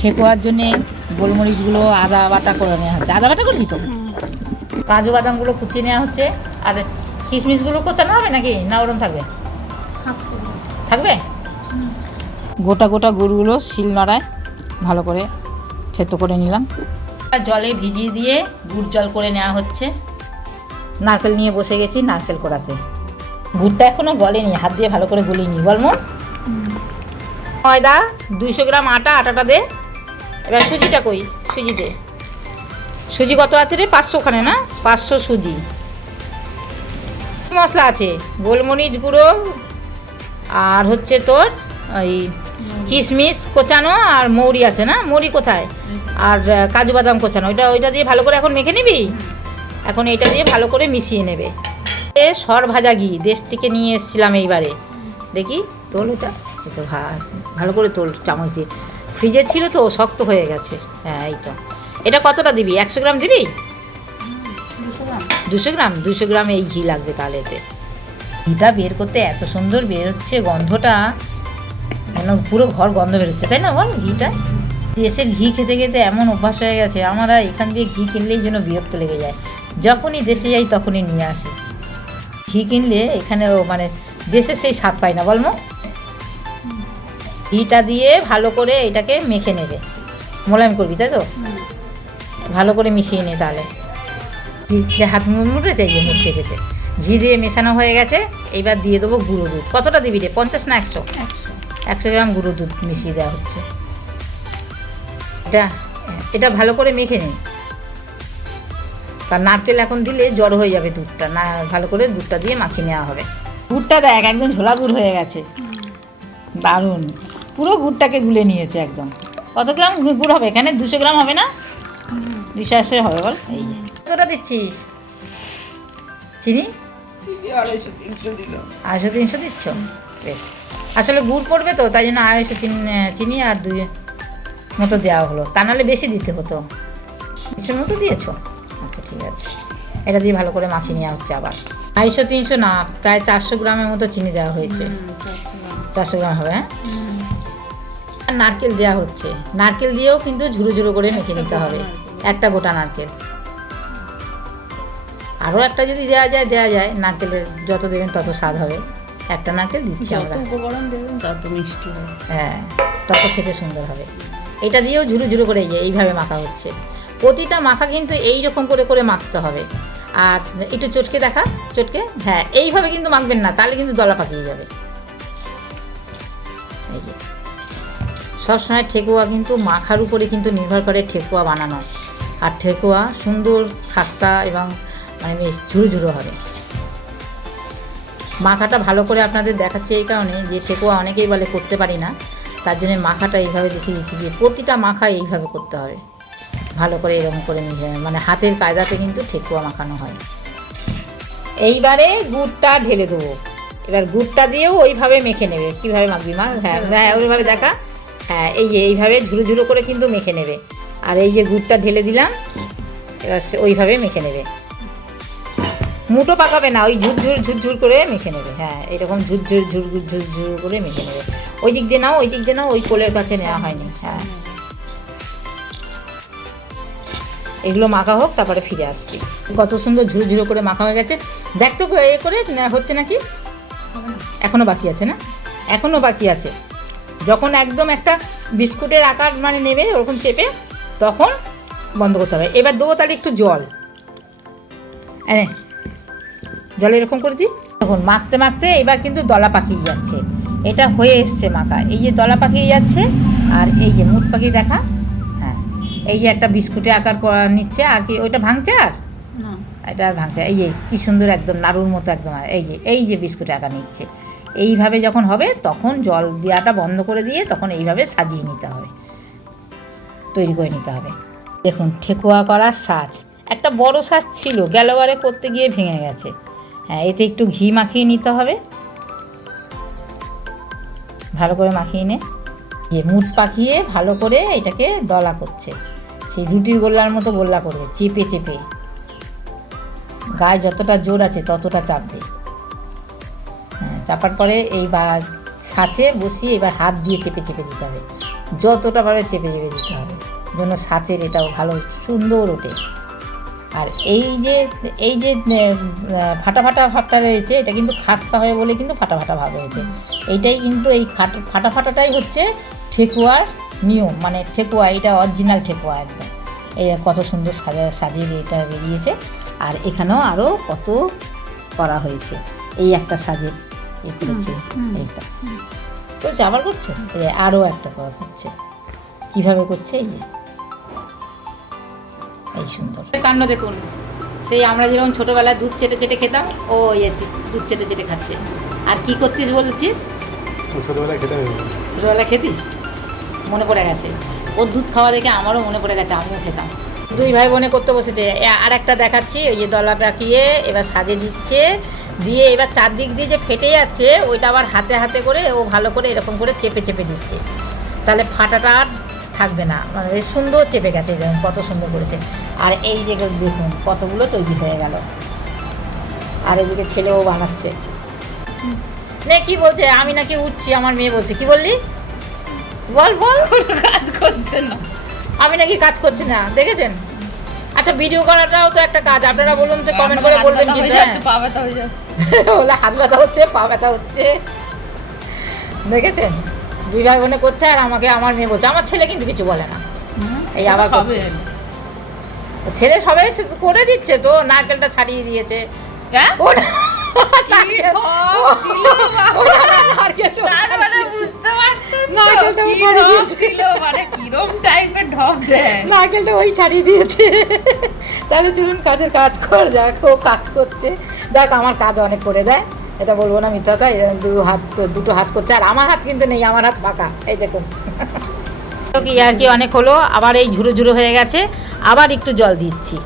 ঠেকোয়ার জন্যে গোলমরিচগুলো আদা বাটা করে নেওয়া হচ্ছে। আদা বাটা করবি তো? কাজু বাদামগুলো কুচিয়ে নেওয়া হচ্ছে। আর কিশমিশগুলো কোচানো হবে নাকি, না ওরম থাকবে? থাকবে। গোটা গোটা গুড়গুলো শিল নোড়ায় ভালো করে সেদ্ধ করে নিলাম। জলে ভিজিয়ে দিয়ে গুড় জল করে নেওয়া হচ্ছে। নারকেল নিয়ে বসে গেছি নারকেল কোড়াতে। গুড়টা এখনও গলেনি, হাত দিয়ে ভালো করে গলিনি। বলমো ময়দা 200 গ্রাম আটাটা দে। এবার সুজিটা কই, সুজি দে। সুজি কত আছে রে? 500 ওখানে না? 500 সুজি। মশলা আছে গোলমরিচ গুঁড়ো, আর হচ্ছে তোর ওই কিশমিশ কোচানো, আর মৌরি আছে না? মৌরি কোথায়? আর কাজু বাদাম কোচানো। ওইটা দিয়ে ভালো করে এখন মেখে নিবি। এখন এটা দিয়ে ভালো করে মিশিয়ে নেবে। সর ভাজা ঘি দেশ থেকে নিয়ে এসেছিলাম এইবারে। দেখি তোল ওটা, তো ভালো করে তোল চামচ দিয়ে। ফ্রিজে ছিল তো শক্ত হয়ে গেছে। হ্যাঁ এই তো। এটা কতটা দিবি? 100 গ্রাম দিবি? 200 গ্রাম এই ঘি লাগবে তাহলে। এতে ঘিটা বের করতে এত সুন্দর বের হচ্ছে গন্ধটা, কেন পুরো ঘর গন্ধ বেরোচ্ছে, তাই না বল? ঘিটা দেশে ঘি খেতে খেতে এমন অভ্যাস হয়ে গেছে, আমরা এখান দিয়ে ঘি কিনলেই যেন বিরক্ত লেগে যায়। যখনই দেশে যাই তখনই নিয়ে আসি ঘি কিনলে। এখানেও মানে দেশে সেই স্বাদ পাই না বলমো। ঘিটা দিয়ে ভালো করে এটাকে মেখে নেবে, মোলায়েম করবি তাই তো? ভালো করে মিশিয়ে নে তাহলে। ঘি হাত মুড়ে চাই, মুড়ে গেছে। ঘি দিয়ে মেশানো হয়ে গেছে। এইবার দিয়ে দেবো গুঁড়ো দুধ। কতটা দিবি রে? 50 না 100? 100 গ্রাম গুঁড়ো দুধ মিশিয়ে দেওয়া হচ্ছে। এটা ভালো করে মেখে নিন। কারণ নারকেল এখন দিলে জড় হয়ে যাবে দুধটা, না ভালো করে দুধটা দিয়ে মাখিয়ে নেওয়া হবে। গুড়টা দেখ একদম ঝোলা গুড় হয়ে গেছে, দারুণ। পুরো গুড়টাকে গুলে নিয়েছে একদম। কত গ্রাম গুড় হবে এখানে? 200 গ্রাম হবে না? 280 হবে বল। এই কতটা দিচ্ছিস চিনি? 250-300 দিচ্ছ? বেশ, আসলে গুড় পড়বে তো তাই জন্য 250 চিনি আর 2 মতো দেওয়া হলো, তা নাহলে বেশি দিতে হতো। 200 মতো দিয়েছো? আচ্ছা ঠিক আছে। এটা দিয়ে ভালো করে মাখিয়ে নেওয়া হচ্ছে আবার। 250-300 না, প্রায় 400 গ্রামের মতো চিনি দেওয়া হয়েছে। 400 গ্রাম হবে। হ্যাঁ, আর নারকেল দেওয়া হচ্ছে। নারকেল দিয়েও কিন্তু ঝুরো ঝুরো করে মেখে নিতে হবে। একটা গোটা নারকেল। আরও একটা যদি দেওয়া যায়, নারকেলের যত দেবেন তত স্বাদ হবে। একটা নারকেল দিচ্ছি আমরা। তত মিষ্টি হবে। হ্যাঁ, তত খেতে সুন্দর হবে। এটা দিয়েও ঝুরো ঝুরো করে এইভাবে মাখা হচ্ছে। প্রতিটা মাখা কিন্তু এই রকম করে করে মাখতে হবে। আর একটু চটকে দেখা, চটকে। হ্যাঁ, এইভাবে কিন্তু মাখবেন না, তাহলে কিন্তু দলা পাকিয়ে যাবে। এই যে সবসময় ঠেকুয়া কিন্তু মাখার উপরে কিন্তু নির্ভর করে ঠেকুয়া বানানো। আর ঠেকুয়া সুন্দর খাস্তা এবং মানে বেশ ঝুরো ঝুরো হবে। মাখাটা ভালো করে আপনাদের দেখাচ্ছে এই কারণে যে ঠেকুয়া অনেকেই বলে করতে পারি না, তার জন্য মাখাটা এইভাবে দেখিয়ে দিচ্ছি যে প্রতিটা মাখা এইভাবে করতে হবে। ভালো করে এরকম করে মানে হাতের কায়দাতে কিন্তু ঠেকুয়া মাখানো হয়। এইবারে গুড়টা ঢেলে দেবো। এবার গুড়টা দিয়েও ওইভাবে মেখে নেবে। কীভাবে মাখবি মা? হ্যাঁ হ্যাঁ, ওইভাবে দেখা। হ্যাঁ, এই যে এইভাবে ঝুরো ঝুরো করে কিন্তু মেখে নেবে। আর এই যে গুড়টা ঢেলে দিলাম, এবার ওইভাবে মেখে নেবে। মুটো পাকাবে না, ওই ঝুরঝুর করে মেখে নেবে। হ্যাঁ, এরকম ঝুরঝুর করে মেখে নেবে। ওই দিক দিয়ে নাও, ওই দিক দিয়ে নাও, ওই কোলের কাছে নেওয়া হয়নি। হ্যাঁ, এগুলো মাখা হোক, তারপরে ফিরে আসছি। কত সুন্দর ঝুরো করে মাখা হয়ে গেছে। দেখ তো এ করে হচ্ছে নাকি? এখনও বাকি আছে না? এখনও বাকি আছে। যখন একদম একটা বিস্কুটের আকার মানে নেবে ওরকম চেপে, তখন বন্ধ করতে হবে। এবার দেবো তাহলে একটু জল। জল এরকম করে দিই। দেখুন মাখতে মাখতে এবার কিন্তু দলা পাকিয়ে যাচ্ছে। এটা হয়ে এসছে মাখা। এই যে দলা পাকিয়ে যাচ্ছে, আর এই যে মুখ পাকিয়ে দেখা। হ্যাঁ, এই যে একটা বিস্কুটে আকার নিচ্ছে। আর কি ওইটা ভাঙছে? আর এটা আর ভাঙছে। এই যে কী সুন্দর একদম নাড়ুর মতো একদম। আর এই যে বিস্কুটে আকার নিচ্ছে। এইভাবে যখন হবে তখন জল দেওয়াটা বন্ধ করে দিয়ে তখন এইভাবে সাজিয়ে নিতে হবে, তৈরি করে নিতে হবে। দেখুন ঠেকুয়া করার সাজ। একটা বড় সাজ ছিল, গেলবারে করতে গিয়ে ভেঙে গেছে। হ্যাঁ, এতে একটু ঘি মাখিয়ে নিতে হবে। ভালো করে মাখিয়ে নে। মুঠ পাকিয়ে ভালো করে এটাকে দলা করছে। সেই রুটির গোল্লার মতো গোল্লা করবে, চেপে চেপে। গায়ে যতটা জোর আছে ততটা চাপবে। হ্যাঁ, চাপার পরে এই ছাঁচে বসিয়ে এবার হাত দিয়ে চেপে চেপে দিতে হবে। যতটা পারবে চেপে চেপে দিতে হবে, যেন সাঁচের এটাও ভালো সুন্দর ওঠে। আর এই যে ফাটা ফাটা ভাবটা রয়েছে, এটা কিন্তু খাস্তা হয় বলে কিন্তু ফাটা ফাটা ভাব রয়েছে। এইটাই কিন্তু এই ফাটা ফাটাটাই হচ্ছে ঠেকুয়ার নিয়ম, মানে ঠেকুয়া, এটা অরিজিনাল ঠেকুয়া একদম। এই কত সুন্দর সাজিয়ে এটা বেরিয়েছে। আর এখানেও আরও কত করা হয়েছে, এই একটা সাজের এ করেছে, এইটা করছে আবার করছে, আরও একটা করা করছে, কীভাবে করছে এই সুন্দর কাণ্ড দেখুন। সেই আমরা যেরকম ছোটোবেলায় দুধ চেটে চেটে খেতাম, ও দুধ চেটে চেটে খাচ্ছে। আর কি করতিস বলছিস? ছোটোবেলায় খেতিস, মনে পড়ে গেছে। ওর দুধ খাওয়া দেখে আমারও মনে পড়ে গেছে, আমিও খেতাম। দুই ভাই বোনে করতে বসেছে। আর একটা দেখাচ্ছি, ওই যে দলা পাকিয়ে এবার সাজে দিচ্ছে, দিয়ে এবার চারদিক দিয়ে যে ফেটে যাচ্ছে ওইটা আবার হাতে হাতে করে ও ভালো করে এরকম করে চেপে চেপে দিচ্ছে, তাহলে ফাটাটা আর থাকবে না, মানে সুন্দর চেপে গেছে, দেখুন কত সুন্দর করেছে। আর এই যে দেখুন কতগুলো তৈরি হয়ে গেল। আর এদিকে ছেলেও বানাচ্ছে। নে কি বলছে, আমি নাকি উঠছি, আমার মেয়ে বলছে। কি বললি? বল বল। কাজ করছে না, আমি নাকি কাজ করছি না, দেখেছেন? আচ্ছা, ভিডিও করাটাও তো একটা কাজ, আপনারা বলুন তো, কমেন্ট করে বলবেন কিন্তু। পা ব্যথা হয়ে যাচ্ছে, বলে হাত ব্যথা হচ্ছে, পা ব্যথা হচ্ছে, দেখেছেন? দুই ভাই বোনে করছে, আর আমাকে আমার মেয়ে বলছে। আমার ছেলে কিন্তু কিছু বলে না, এই আবার করছে। ছেলে সবাই করে দিচ্ছে তো, নারকেলটা ছাড়িয়ে দিয়েছে। নারকেলটা ওই ছাড়িয়ে দিয়েছে। তাহলে চলুন কাজের কাজ কর যাক, ও কাজ করছে, দেখ আমার কাজ অনেক করে দেয়, এটা বলবো না মিথ্যাটা। দুটো হাত করছে, আর আমার হাত কিন্তু নেই, আমার হাত ফাঁকা, এই দেখুন। কি আর কি অনেক হলো, আবার এই ঝুড়ো ঝুড়ো হয়ে গেছে, আবার একটু জল দিচ্ছি,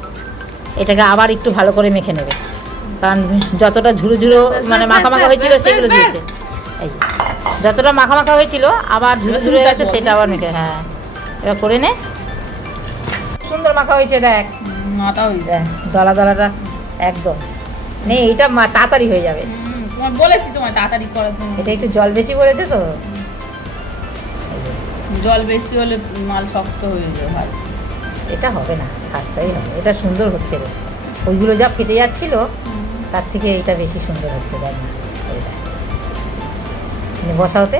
এটাকে আবার একটু ভালো করে মেখে নেবে, কারণ যতটা ঝুড়ো ঝুড়ো মানে মাখা মাখা হয়েছিল সেগুলো দিয়েছে। এই যতটা মাখা মাখা হয়েছিল আবার ঝুড়ো ঝুড়ো হয়ে গেছে, সেটা আবার মেখে, হ্যাঁ এবার করে নে। সুন্দর মাখা হয়েছে, দেখ মাথা হয়ে যায়, দলা দলাটা একদম নেই, এইটা তাড়াতাড়ি হয়ে যাবে। বলেছি তোমায় তাড়াতাড়ি করার জন্য, এটা একটু জল বেশি পড়েছে তো, জল বেশি হলে মাল শক্ত হয়ে যায় ভালো। এটা হবে না, খাস্তাই হবে, এটা সুন্দর হচ্ছে রে। ওইগুলো যা ফেটে যাচ্ছিল তার থেকে এটা বেশি সুন্দর হচ্ছে, দেখ না বসা হতে।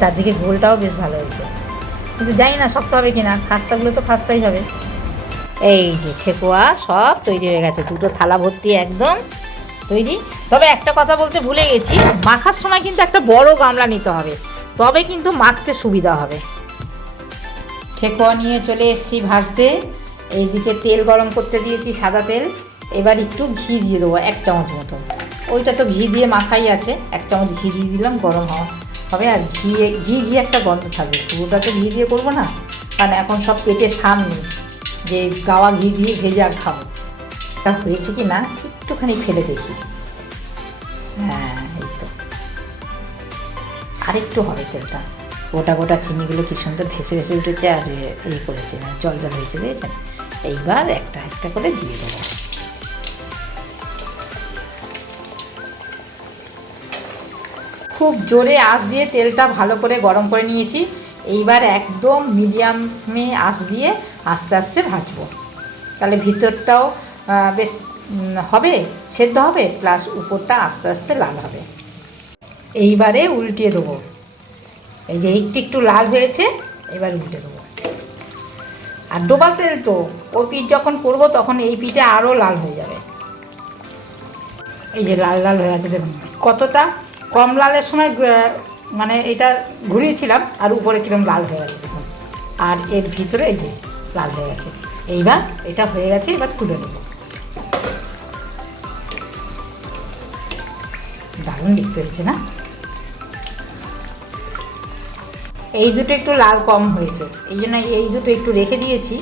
চারদিকে গোলটাও বেশ ভালো হয়েছে, কিন্তু জানি না শক্ত হবে কিনা, খাস্তাগুলো তো খাস্তাই হবে। এই যে ঠেকুয়া সব তৈরি হয়ে গেছে, দুটো থালা ভর্তি একদম তৈরি। তবে একটা কথা বলতে ভুলে গেছি, মাখার সময় কিন্তু একটা বড় গামলা নিতে হবে, তবে কিন্তু মাখতে সুবিধা হবে। ঠেকুয়া নিয়ে চলে এসেছি ভাজতে, এইদিকে তেল গরম করতে দিয়েছি, সাদা তেল। এবার একটু ঘি দিয়ে দেবো, 1 চামচ মতো, ওইটা তো ঘি দিয়ে মাখাই আছে, 1 চামচ ঘি দিয়ে দিলাম, গরম হবে। আর ঘি একটা গন্ধ থাকবে, পুরোটা তো ঘি দিয়ে করবো না, কারণ এখন সব পেটে সামনে যে গাওয়া ঘি দিয়ে ভেজে আর খাবো। তা হয়েছে কি না একটুখানি ফেলে দেখি, হ্যাঁ এই তো আরেকটু হবে তেলটা। গোটা গোটা চিনিগুলো কি সুন্দর ভেসে ভেসে উঠেছে, আর ইয়ে করেছে, জল জল হয়েছে, দেখেছেন? এইবার একটা একটা করে দিয়ে দেবো। খুব জোরে আঁচ দিয়ে তেলটা ভালো করে গরম করে নিয়েছি, এইবার একদম মিডিয়ামে আঁচ দিয়ে আস্তে আস্তে ভাজবো, তাহলে ভিতরটাও বেশ হবে, সেদ্ধ হবে, প্লাস উপরটা আস্তে আস্তে লাল হবে। এইবারে উল্টিয়ে দেবো, এই যে একটু একটু লাল হয়েছে, এবার উল্টে দেবো। আর ডোবা তেল তো, ওই পিঠ যখন করবো তখন এই পিঠে আরও লাল হয়ে যাবে। এই যে লাল লাল হয়ে আছে, দেখুন কতটা কম লালের সময় মানে এটা ঘুরিয়েছিলাম, আর উপরে কিরম লাল হয়ে গেছে দেখুন, আর এর ভিতরে এই যে লাল হয়ে গেছে। এইবার এটা হয়ে গেছে, এবার তুলে নেব। দারুণ দেখতে হয়েছে না? এই দুটো একটু লাল কম হয়েছে, এই জন্য এই দুটো একটু রেখে দিয়েছি,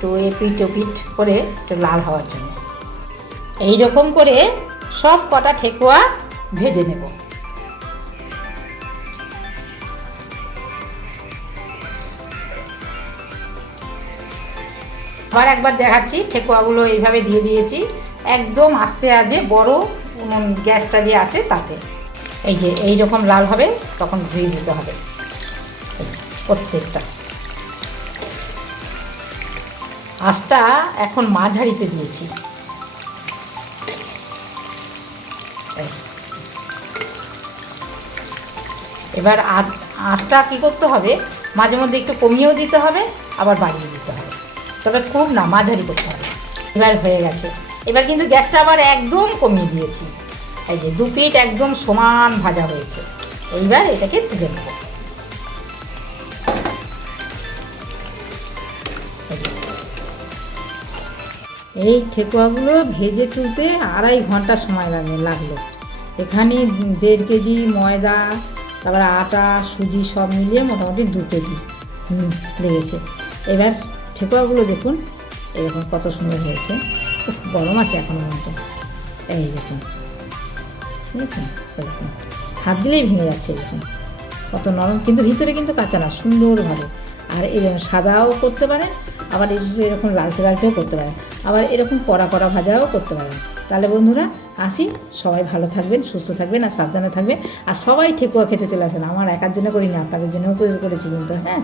তো এপিট ওপিট করে একটু লাল হওয়ার জন্য। এইরকম করে সব কটা ঠেকুয়া ভেজে নেব। আবার একবার দেখাচ্ছি, ঠেকুয়াগুলো এইভাবে দিয়ে দিয়েছি, একদম আস্তে আজে বড় গ্যাসটা যে আছে তাতে। এই যে এই রকম লাল হবে তখন ধুয়ে দিতে হবে প্রত্যেকটা। আঁচটা এখন মাঝারিতে দিয়েছি। এবার আঁচটা কী করতে হবে, মাঝে মধ্যে একটু কমিয়েও দিতে হবে, আবার বাড়িয়ে দিতে হবে, তবে খুব না, মাঝারি করতে হবে। এবার হয়ে গেছে। এবার কিন্তু গ্যাসটা আবার একদম কমিয়ে দিয়েছি। এই যে 2 পিঠ একদম সমান ভাজা হয়েছে। এইবার এটাকে তুলে নেব। এই ঠেকুয়াগুলো ভেজে তুলতে 2.5 ঘন্টা সময় লাগলো। এখানে 1.5 কেজি ময়দা, তারপরে আটা, সুজি সব মিলিয়ে মোটামুটি 2 কেজি লেগেছে। এবার ঠেকুয়াগুলো দেখুন এরকম কত সুন্দর হয়েছে। খুব গরম আছে এখনের মতো। এই দেখুন, বুঝেছেন? এরকম হাত দিলেই ভেঙে যাচ্ছে। এরকম কত নরম, কিন্তু ভিতরে কিন্তু কাঁচা না, সুন্দরভাবে। আর এরকম সাদাও করতে পারেন, আবার এরকম লালচে লালচেও করতে পারেন, আবার এরকম কড়া কড়া ভাজাও করতে পারেন। তাহলে বন্ধুরা আসি, সবাই ভালো থাকবেন, সুস্থ থাকবেন আর সাবধানে থাকবেন। আর সবাই ঠেকুয়া খেতে চলে আসেন। আমার একার জন্য করি না, আপনাদের জন্যও করেছি কিন্তু। হ্যাঁ।